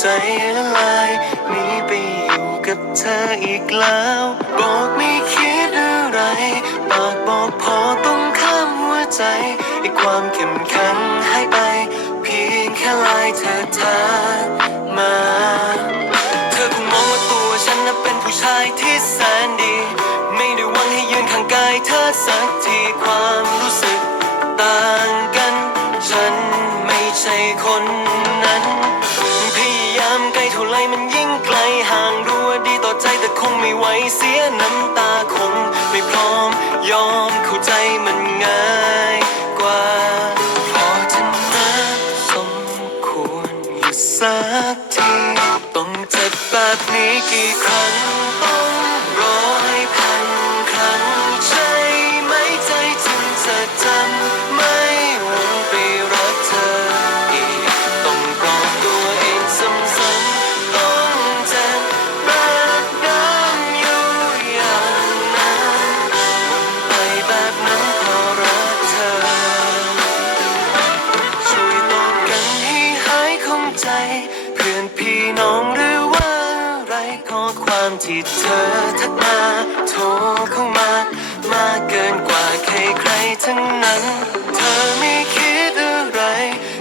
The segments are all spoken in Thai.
ใจละลายหนีไปอยู่กับเธออีกแล้ว บอกไม่คิดอะไร ปากบอกพอต้องข้ามหัวใจไอ้ความเข้มแข็งหายไป เพียงแค่ลายเธอทามา มันยิ่งไกลห่างรู้ว่าดีต่อใจแต่คงไม่ไหวเสียน้ำตาคงไม่พร้อมยอมเข้าใจมัน เพื่อนพี่น้องหรือว่าไรข้อความที่เธอทักมาโทรเข้ามา มากเกินกว่าใครใครๆทั้งนั้น เธอไม่คิดอะไร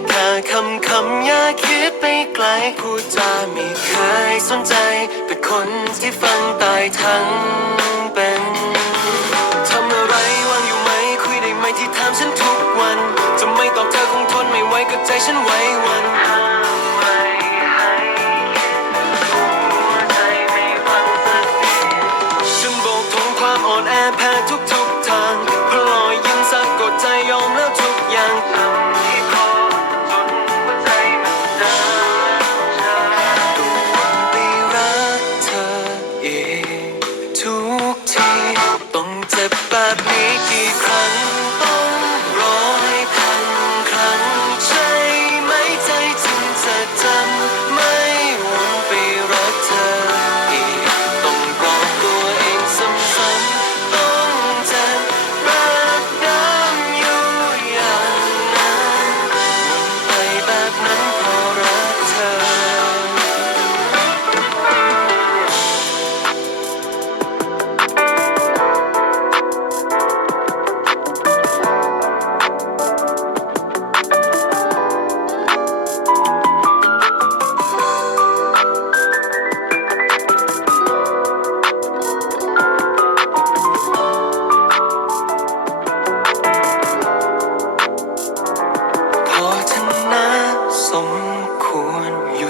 แค่คำคำอย่าคิดไปไกลพูดจาไม่เคยสนใจแต่คนที่ฟังตายทั้งเป็น ง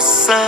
sun.